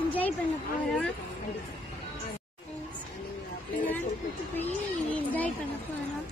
Enjoy பண்ண போறோம். Enjoy பண்ண போறோம்.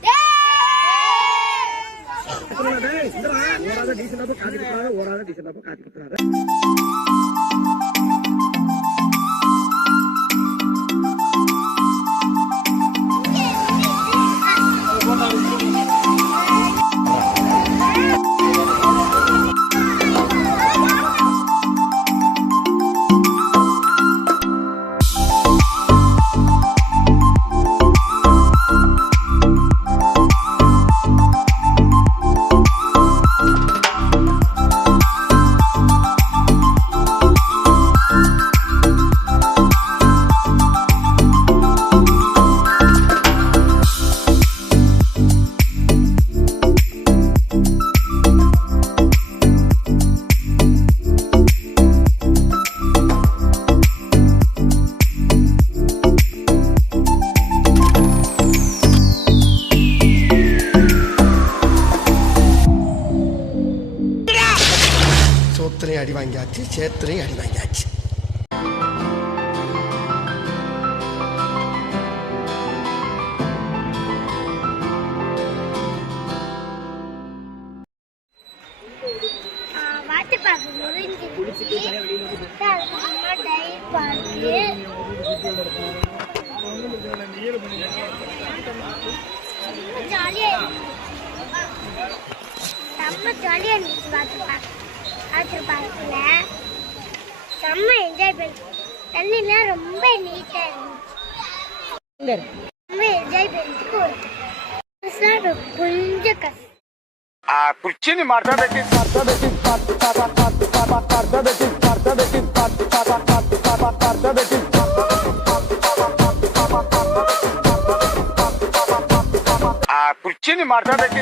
அடி வாங்கியாச்சு, சேத்திரையும் அடி வாங்கியாச்சு. வாட்டு பார்க்கும்போது ஜாலியா இருந்துச்சு. வாட்டர் பார்க்ல செம்ம என்ஜாய் பண்ணி தண்ணிலாம் ரொம்ப நீட்டா இருந்துச்சு. ரொம்ப என்ஜாய் பண்ணிட்டு கொஞ்சம் கஷ்டம். कुर्चीनी मारता देखी कुर्चीनी मारता देखी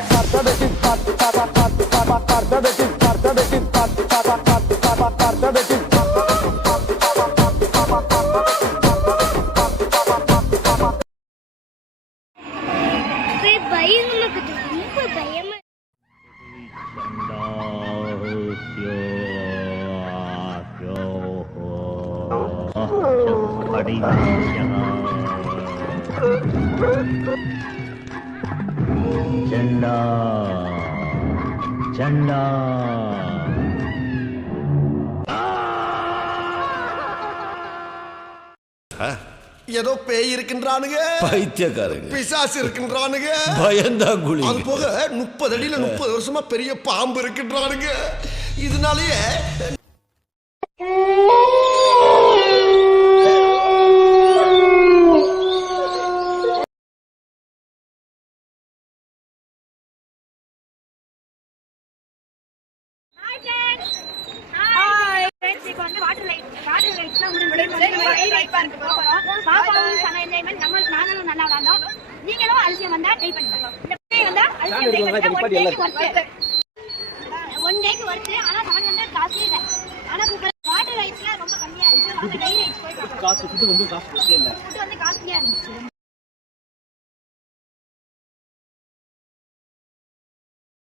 பயமா இருக்குது, ரொம்ப பயமா. झंडा झंडा ஏதோ பேய் இருக்கின்றானுங்க, பைத்தியக்காரங்க, பிசாசு இருக்கின்றானுங்க, பயந்தாங்குழி. அது போக 30 அடியில 30 வருஷமா பெரிய பாம்பு இருக்கின்றானுங்க. இதனாலயே நீங்களும் அலட்சியம் வந்தா ட்ரை பண்ணுங்க. ஒன் டேக்கு வருது. ஆனா 700 காசு இல்லை. ஆனா வாட்டர் ரைட்ஸ்ல ரொம்ப கம்மியா இருந்துச்சு. ரைட்ஸ் போய் காசு வந்து காஸ்ட்லியா இருந்துச்சு.